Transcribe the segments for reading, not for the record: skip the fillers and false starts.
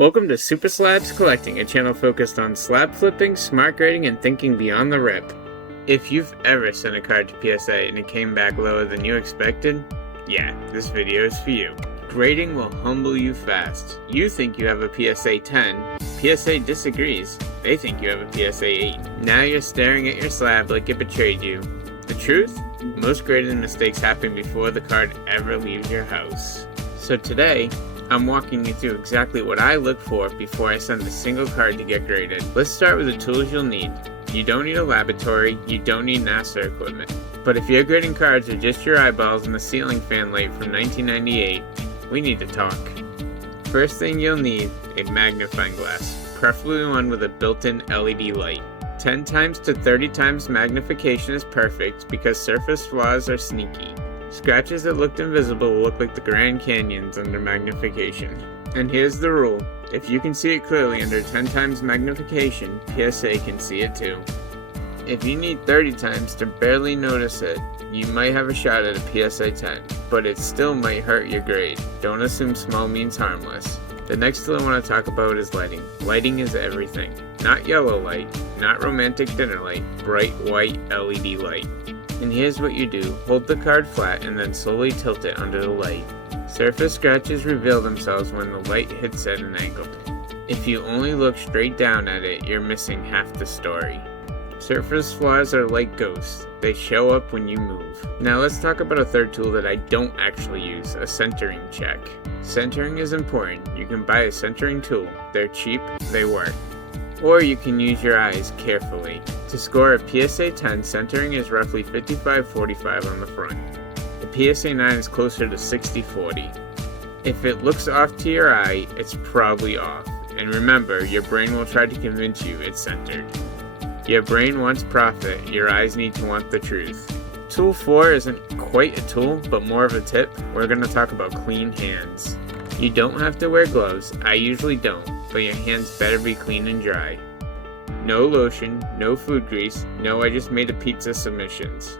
Welcome to Super Slabs Collecting, a channel focused on slab flipping, smart grading, and thinking beyond the rip. If you've ever sent a card to PSA and it came back lower than you expected, yeah, this video is for you. Grading will humble you fast. You think you have a PSA 10, PSA disagrees. They think you have a PSA 8. Now you're staring at your slab like it betrayed you. The truth? Most grading mistakes happen before the card ever leaves your house. So today, I'm walking you through exactly what I look for before I send a single card to get graded. Let's start with the tools you'll need. You don't need a laboratory, you don't need NASA equipment. But if your grading cards are just your eyeballs and a ceiling fan light from 1998, we need to talk. First thing you'll need, a magnifying glass, preferably one with a built-in LED light. 10 times to 30 times magnification is perfect because surface flaws are sneaky. Scratches that looked invisible will look like the Grand Canyons under magnification. And here's the rule, if you can see it clearly under 10 times magnification, PSA can see it too. If you need 30 times to barely notice it, you might have a shot at a PSA 10, but it still might hurt your grade. Don't assume small means harmless. The next tool I want to talk about is lighting. Lighting is everything. Not yellow light, not romantic dinner light, bright white LED light. And here's what you do, hold the card flat and then slowly tilt it under the light. Surface scratches reveal themselves when the light hits at an angle. If you only look straight down at it, you're missing half the story. Surface flaws are like ghosts, they show up when you move. Now let's talk about a third tool that I don't actually use, a centering check. Centering is important, you can buy a centering tool, they're cheap, they work. Or you can use your eyes carefully. To score a PSA 10, centering is roughly 55-45 on the front. The PSA 9 is closer to 60-40. If it looks off to your eye, it's probably off. And remember, your brain will try to convince you it's centered. Your brain wants profit, your eyes need to want the truth. Tool 4 isn't quite a tool, but more of a tip. We're going to talk about clean hands. You don't have to wear gloves, I usually don't, but your hands better be clean and dry. No lotion, no food grease, no I just made a pizza submissions.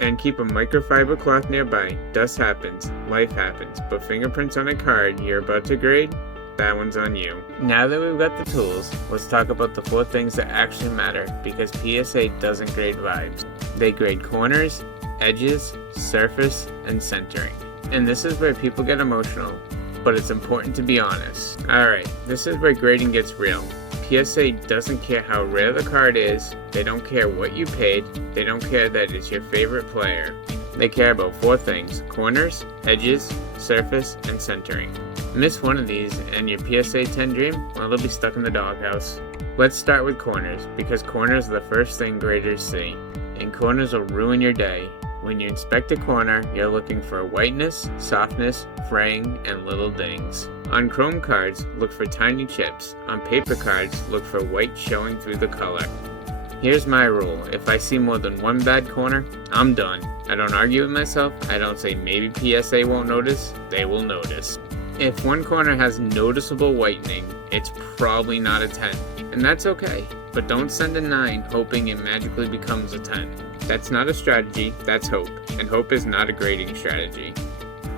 And keep a microfiber cloth nearby. Dust happens, life happens, but fingerprints on a card you're about to grade, that one's on you. Now that we've got the tools, let's talk about the 4 things that actually matter, because PSA doesn't grade vibes. They grade corners, edges, surface, and centering. And this is where people get emotional, but it's important to be honest. Alright, this is where grading gets real. PSA doesn't care how rare the card is, they don't care what you paid, they don't care that it's your favorite player. They care about 4 things, corners, edges, surface, and centering. Miss one of these and your PSA 10 dream, well, they'll be stuck in the doghouse. Let's start with corners, because corners are the first thing graders see. And corners will ruin your day. When you inspect a corner, you're looking for whiteness, softness, fraying, and little dings. On chrome cards, look for tiny chips. On paper cards, look for white showing through the color. Here's my rule, if I see more than one bad corner, I'm done. I don't argue with myself, I don't say maybe PSA won't notice, they will notice. If one corner has noticeable whitening, it's probably not a 10, and that's okay. But don't send a 9 hoping it magically becomes a 10. That's not a strategy, that's hope, and hope is not a grading strategy.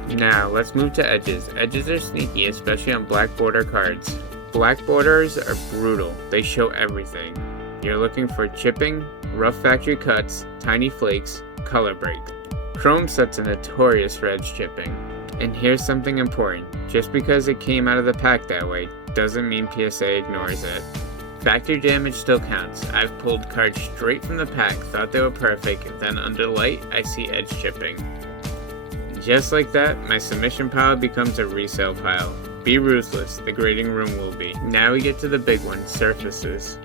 Now, let's move to edges. Edges are sneaky, especially on black border cards. Black borders are brutal, they show everything. You're looking for chipping, rough factory cuts, tiny flakes, color break. Chrome sets are notorious for edge chipping. And here's something important, just because it came out of the pack that way, doesn't mean PSA ignores it. Factory damage still counts. I've pulled cards straight from the pack, thought they were perfect, then under light, I see edge chipping. Just like that, my submission pile becomes a resale pile. Be ruthless, the grading room will be. Now we get to the big one, surfaces.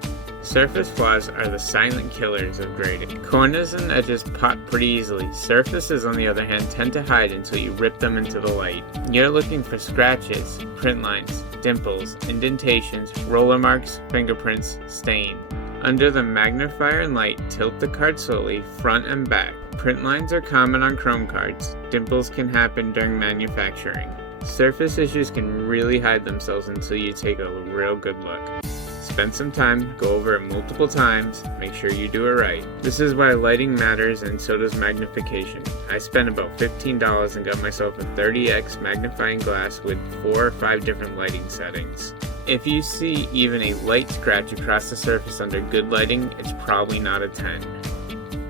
Surface flaws are the silent killers of grading. Corners and edges pop pretty easily. Surfaces, on the other hand, tend to hide until you rip them into the light. You're looking for scratches, print lines, dimples, indentations, roller marks, fingerprints, stain. Under the magnifier and light, tilt the card slowly, front and back. Print lines are common on chrome cards. Dimples can happen during manufacturing. Surface issues can really hide themselves until you take a real good look. Spend some time, go over it multiple times, make sure you do it right. This is why lighting matters, and so does magnification. I spent about $15 and got myself a 30x magnifying glass with 4 or 5 different lighting settings. If you see even a light scratch across the surface under good lighting, it's probably not a 10.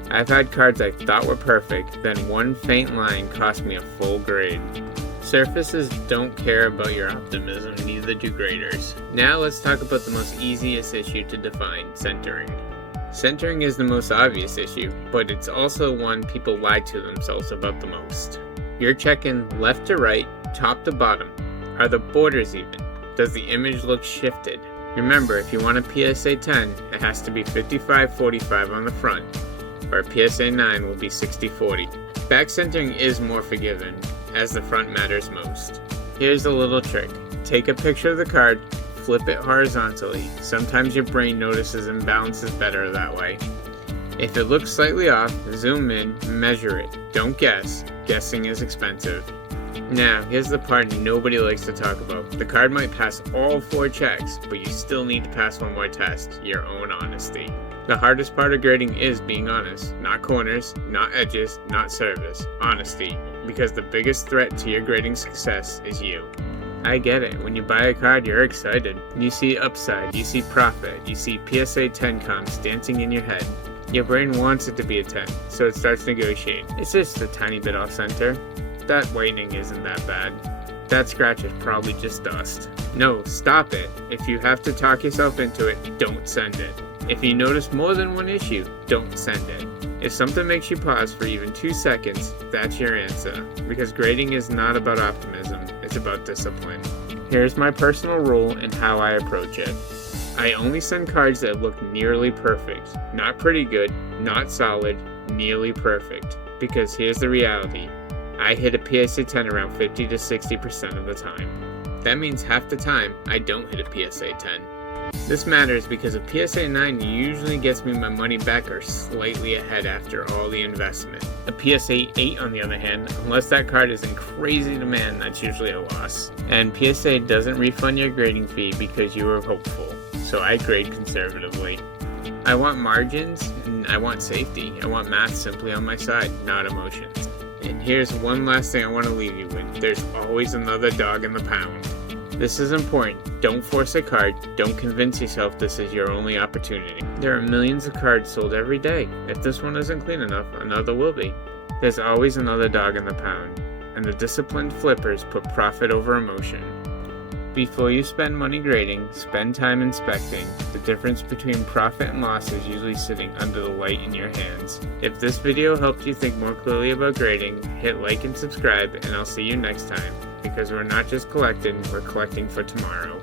I've had cards I thought were perfect, then one faint line cost me a full grade. Surfaces don't care about your optimism, neither do graders. Now let's talk about the most easiest issue to define, centering. Centering is the most obvious issue, but it's also one people lie to themselves about the most. You're checking left to right, top to bottom. Are the borders even? Does the image look shifted? Remember, if you want a PSA 10, it has to be 55-45 on the front, or a PSA 9 will be 60-40. Back centering is more forgiving, as the front matters most. Here's a little trick. Take a picture of the card, flip it horizontally. Sometimes your brain notices imbalances better that way. If it looks slightly off, zoom in, measure it. Don't guess. Guessing is expensive. Now, here's the part nobody likes to talk about. The card might pass all 4 checks, but you still need to pass one more test, your own honesty. The hardest part of grading is being honest. Not corners, not edges, not service. Honesty. Because the biggest threat to your grading success is you. I get it. When you buy a card, you're excited. You see upside, you see profit, you see PSA 10 comps dancing in your head. Your brain wants it to be a 10, so it starts negotiating. It's just a tiny bit off center. That whitening isn't that bad. That scratch is probably just dust. No, stop it. If you have to talk yourself into it, don't send it. If you notice more than one issue, don't send it. If something makes you pause for even 2 seconds, that's your answer. Because grading is not about optimism, it's about discipline. Here's my personal rule and how I approach it. I only send cards that look nearly perfect. Not pretty good, not solid, nearly perfect. Because here's the reality. I hit a PSA 10 around 50 to 60% of the time. That means half the time, I don't hit a PSA 10. This matters because a PSA 9 usually gets me my money back or slightly ahead after all the investment. A PSA 8 on the other hand, unless that card is in crazy demand, that's usually a loss. And PSA doesn't refund your grading fee because you were hopeful, so I grade conservatively. I want margins and I want safety. I want math simply on my side, not emotions. And here's one last thing I want to leave you with. There's always another dog in the pound. This is important. Don't force a card. Don't convince yourself this is your only opportunity. There are millions of cards sold every day. If this one isn't clean enough, another will be. There's always another dog in the pound. And the disciplined flippers put profit over emotion. Before you spend money grading, spend time inspecting. The difference between profit and loss is usually sitting under the light in your hands. If this video helped you think more clearly about grading, hit like and subscribe, and I'll see you next time. Because we're not just collecting, we're collecting for tomorrow.